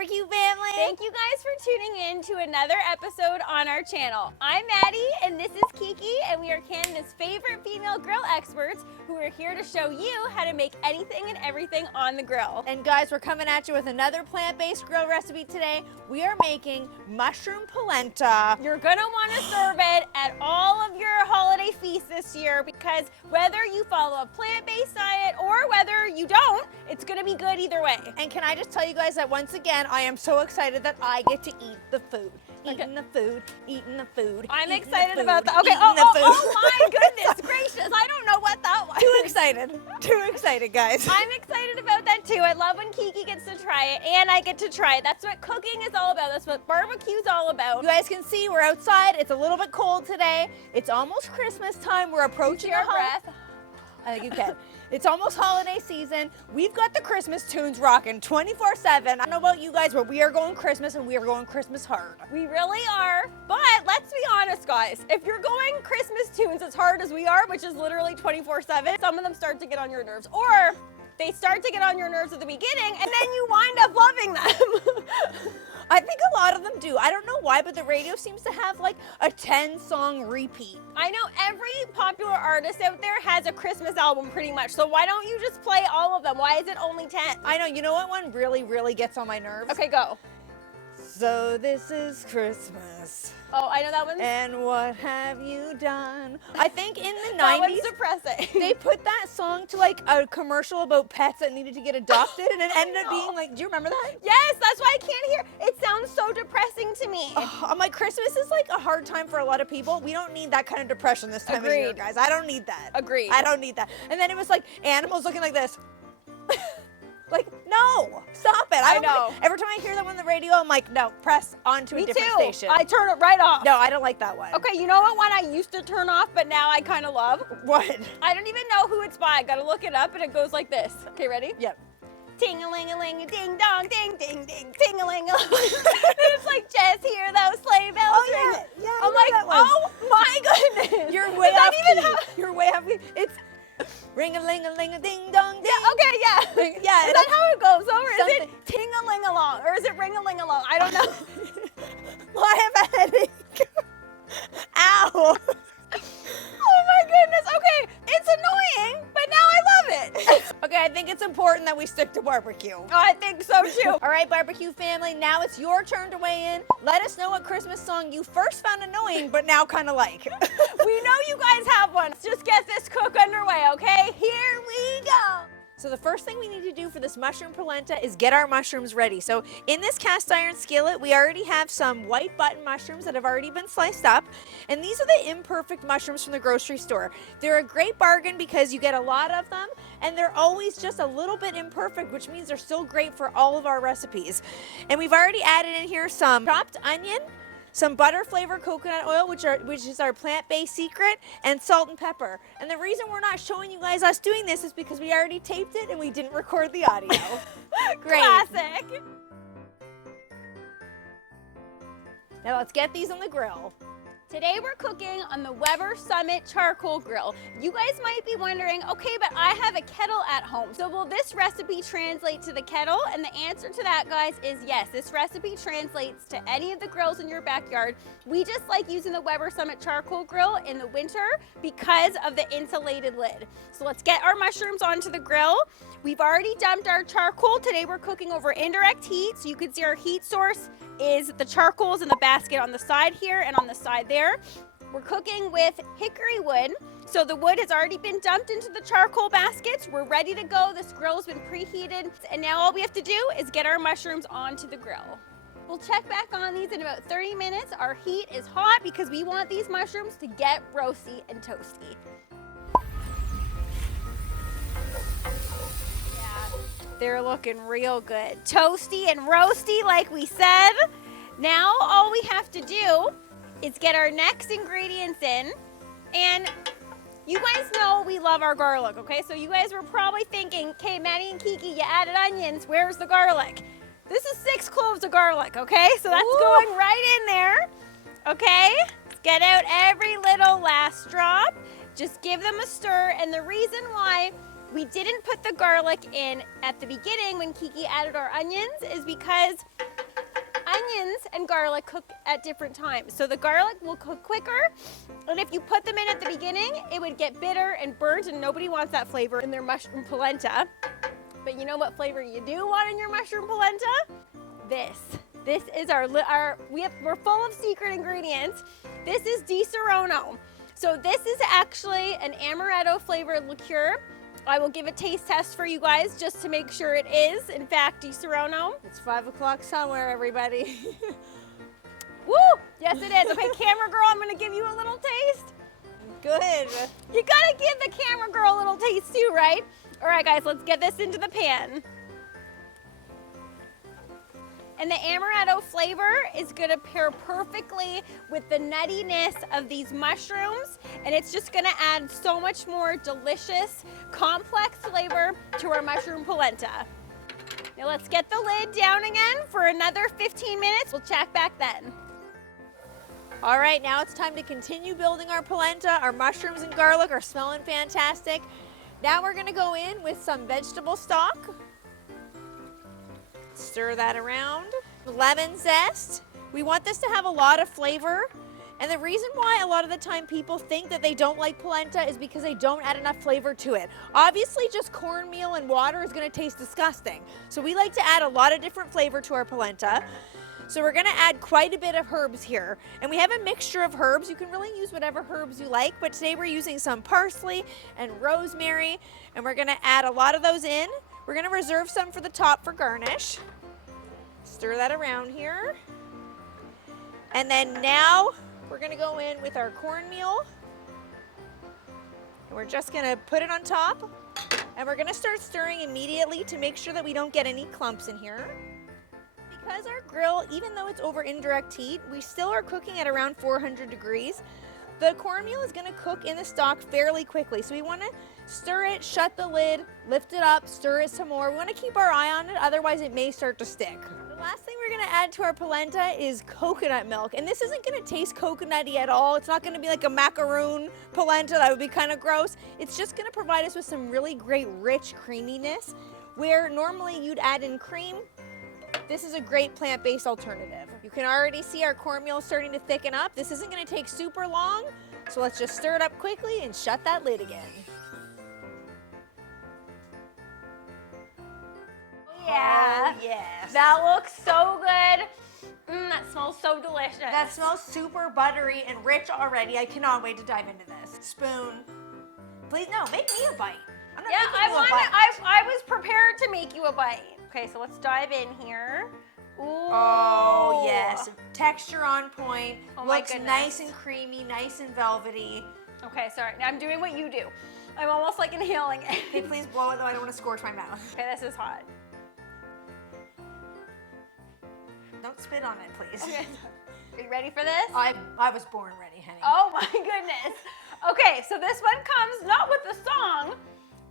BBQ family. Thank you guys for tuning in to another episode on our channel. I'm Maddie and this is Kiki, and we are Canada's favorite female grill experts who are here to show you how to make anything and everything on the grill. And guys, we're coming at you with another plant-based grill recipe today. We are making mushroom polenta. You're gonna want to serve it at all of your holiday feasts this year, because whether you follow a plant-based diet or whether you don't, it's gonna be good either way. And can I just tell you guys that once again, I am so excited that I get to eat the food. Eating the food, eating the food. I'm eating excited the food, about that. Okay, eating the food. oh my goodness gracious, I don't know what that was. Too excited, guys. I'm excited about that too. I love when Kiki gets to try it and I get to try it. That's what cooking is all about. That's what barbecue's all about. You guys can see we're outside. It's a little bit cold today. It's almost Christmas time. We're approaching Your breath. I think you can. It's almost holiday season. We've got the Christmas tunes rocking 24/7. I don't know about you guys, but we are going Christmas, and we are going Christmas hard. We really are. But let's be honest, guys. If you're going Christmas tunes as hard as we are, which is literally 24/7, some of them start to get on your nerves. Or they start to get on your nerves at the beginning, and then you wind up loving them. I think a lot of them do. I don't know why, but the radio seems to have like a 10-song repeat. I know every popular artist out there has a Christmas album pretty much, so why don't you just play all of them? Why is it only 10? I know, you know what one really, really gets on my nerves? Okay, go. So this is Christmas. Oh, I know that one. And what have you done? I think in the 90s, That one's depressing. they put that song to like a commercial about pets that needed to get adopted, and it ended up know. being like, do you remember that? Yes, that's why I can't hear. It sounds so depressing to me. I'm like, Christmas is like a hard time for a lot of people. We don't need that kind of depression this time of year, Agreed. guys. I don't need that. Agreed. I don't need that. And then it was like animals looking like this. Like, no, stop it. I know. Every time I hear that on the radio, I'm like, no, press on to a Me different too. station. I turn it right off. No, I don't like that one. Okay, you know what one I used to turn off, but now I kind of love? What? I don't even know who it's by. I gotta look it up, and it goes like this. Okay, ready? Yep. Ting-a-ling-a-ling, ding-dong, ding-ding-ding, ting-a-ling-a-ling. It's like, just hear those sleigh bells Oh, yeah. ring. Yeah, I I'm know like, that one. oh my goodness. You're way Does that off even key. have- You're way off key. It's ring-a-ling-a-ling-a-ding-dong-ding. Yeah, okay, yeah. Yeah, Is that how it goes? Or is it something. ting-a-ling-along? Or is it ring-a-ling-along? I don't know. Well, I have a headache. Ow. Oh my goodness. Okay, it's annoying, but now I love it. Okay, I think it's important that we stick to barbecue. I think so too. All right, barbecue family, now it's your turn to weigh in. Let us know what Christmas song you first found annoying, but now kind of like. We know you guys have one. Let's just get this cook underway, okay? Here we go. So the first thing we need to do for this mushroom polenta is get our mushrooms ready. So in this cast iron skillet, we already have some white button mushrooms that have already been sliced up. And these are the imperfect mushrooms from the grocery store. They're a great bargain because you get a lot of them, and they're always just a little bit imperfect, which means they're still great for all of our recipes. And we've already added in here some chopped onion, some butter flavored coconut oil, which is our plant-based secret, and salt and pepper. And the reason we're not showing you guys us doing this is because we already taped it and we didn't record the audio. Great. Classic. Now let's get these on the grill. Today we're cooking on the Weber Summit Charcoal Grill. You guys might be wondering, okay, but I have a kettle at home. So will this recipe translate to the kettle? And the answer to that, guys, is yes. This recipe translates to any of the grills in your backyard. We just like using the Weber Summit Charcoal Grill in the winter because of the insulated lid. So let's get our mushrooms onto the grill. We've already dumped our charcoal. Today we're cooking over indirect heat, so you can see our heat source is the charcoals in the basket on the side here and on the side there. We're cooking with hickory wood. So the wood has already been dumped into the charcoal baskets. We're ready to go. This grill's been preheated. And now all we have to do is get our mushrooms onto the grill. We'll check back on these in about 30 minutes. Our heat is hot because we want these mushrooms to get roasty and toasty. They're looking real good. Toasty and roasty like we said. Now all we have to do is get our next ingredients in. And you guys know we love our garlic, okay? So you guys were probably thinking, okay, Maddie and Kiki, you added onions, where's the garlic? This is 6 cloves of garlic, okay? So that's going right in there, okay? Let's get out every little last drop. Just give them a stir. And the reason why we didn't put the garlic in at the beginning when Kiki added our onions is because onions and garlic cook at different times. So the garlic will cook quicker, and if you put them in at the beginning, it would get bitter and burnt, and nobody wants that flavor in their mushroom polenta. But you know what flavor you do want in your mushroom polenta? This. This is we're full of secret ingredients. This is Di Serrano. So this is actually an amaretto flavored liqueur. I will give a taste test for you guys just to make sure it is, in fact, Di Serrano. It's 5 o'clock somewhere, everybody. Woo! Yes, it is. Okay, camera girl, I'm gonna give you a little taste. Good. You gotta give the camera girl a little taste too, right? All right, guys, let's get this into the pan. And the amaretto flavor is gonna pair perfectly with the nuttiness of these mushrooms, and it's just gonna add so much more delicious, complex flavor to our mushroom polenta. Now let's get the lid down again for another 15 minutes. We'll check back then. All right, now it's time to continue building our polenta. Our mushrooms and garlic are smelling fantastic. Now we're gonna go in with some vegetable stock. Stir that around. Lemon zest. We want this to have a lot of flavor. And the reason why a lot of the time people think that they don't like polenta is because they don't add enough flavor to it. Obviously, just cornmeal and water is gonna taste disgusting. So we like to add a lot of different flavor to our polenta. So we're gonna add quite a bit of herbs here. And we have a mixture of herbs. You can really use whatever herbs you like, but today we're using some parsley and rosemary, and we're gonna add a lot of those in. We're gonna reserve some for the top for garnish. Stir that around here. And then now we're gonna go in with our cornmeal. And we're just gonna put it on top. And we're gonna start stirring immediately to make sure that we don't get any clumps in here. Because our grill, even though it's over indirect heat, we still are cooking at around 400 degrees. The cornmeal is gonna cook in the stock fairly quickly. So we wanna stir it, shut the lid, lift it up, stir it some more. We wanna keep our eye on it, otherwise it may start to stick. The last thing we're gonna add to our polenta is coconut milk. And this isn't gonna taste coconutty at all. It's not gonna be like a macaroon polenta, that would be kind of gross. It's just gonna provide us with some really great rich creaminess, where normally you'd add in cream. This is a great plant-based alternative. You can already see our cornmeal starting to thicken up. This isn't gonna take super long, so let's just stir it up quickly and shut that lid again. Yeah. Oh, yes. That looks so good. That smells so delicious. That smells super buttery and rich already. I cannot wait to dive into this. Spoon. Please, no, make me a bite. I'm not making you a bite. I was prepared to make you a bite. Okay, so let's dive in here. Ooh. Oh, yes. Texture on point. Oh my Looks goodness. nice and creamy, nice and velvety. Okay, sorry. Now I'm doing what you do. I'm almost like inhaling it. Okay, please blow it though. I don't want to scorch my mouth. Okay, this is hot. Don't spit on it, please. Okay. Are you ready for this? I was born ready, honey. Oh my goodness. Okay, so this one comes not with a song,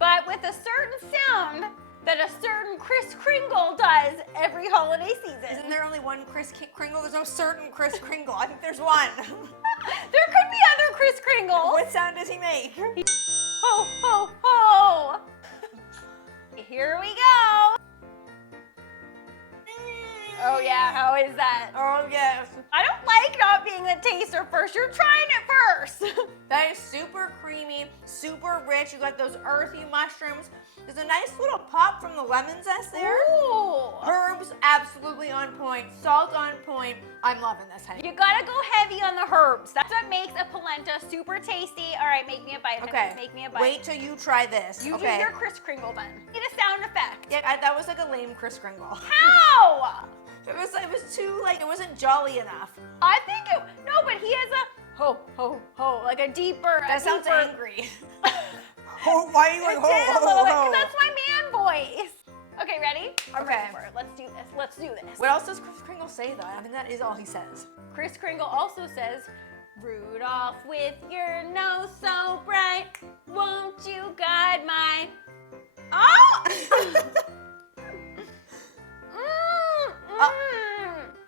but with a certain sound that a certain Kris Kringle does every holiday season. Isn't there only one Kris Kringle? There's no certain Kris Kringle. I think there's one. There could be other Kris Kringles. What sound does he make? Ho, ho, ho. Here we go. Oh yeah, how is that? Oh, yes. I don't like not being the taster first. You're trying it first. That is super creamy, super rich. You got those earthy mushrooms. There's a nice little pop from the lemon zest there. Ooh. Herbs absolutely on point. Salt on point. I'm loving this, honey. You gotta go heavy on the herbs. That's what makes a polenta super tasty. All right, make me a bite. Honey. Okay. Make me a bite. Wait till you try this. You okay. do your Kris Kringle then. Need a sound effect. Yeah, that was like a lame Kris Kringle. How? It was too, like, it wasn't jolly enough. I think it, no, but he has a ho, ho, ho, like a deeper. That sounds deeper, angry. Oh, why are you like, It ho, did a ho, little bit, ho? 'cause that's my man voice. Okay, ready? I'm Okay. ready for it. Let's do this. Let's do this. What else does Kris Kringle say, though? I mean, that is all he says. Kris Kringle also says, Rudolph, with your nose so bright, won't you guide my... Oh!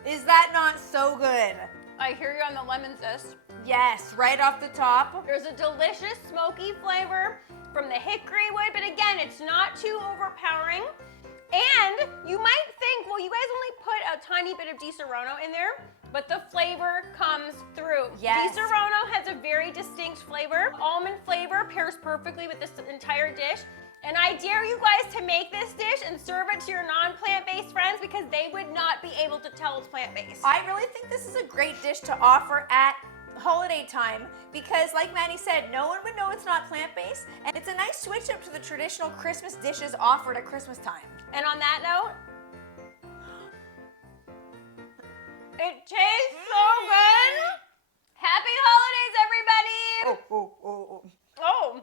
Is that not so good? I hear you on the lemon zest. Yes, right off the top. There's a delicious smoky flavor from the hickory wood, but again, it's not too overpowering. And you might think, well, you guys only put a tiny bit of Di Serrano in there, but the flavor comes through. Yes. Di Serrano has a very distinct flavor. Almond flavor pairs perfectly with this entire dish. And I dare you guys to make this dish and serve it to your non-plant-based friends because they would not be able to tell it's plant-based. I really think this is a great dish to offer at holiday time because, like Maddie said, no one would know it's not plant-based, and it's a nice switch up to the traditional Christmas dishes offered at Christmas time. And on that note, it tastes so good. Happy holidays, everybody. Oh. Oh.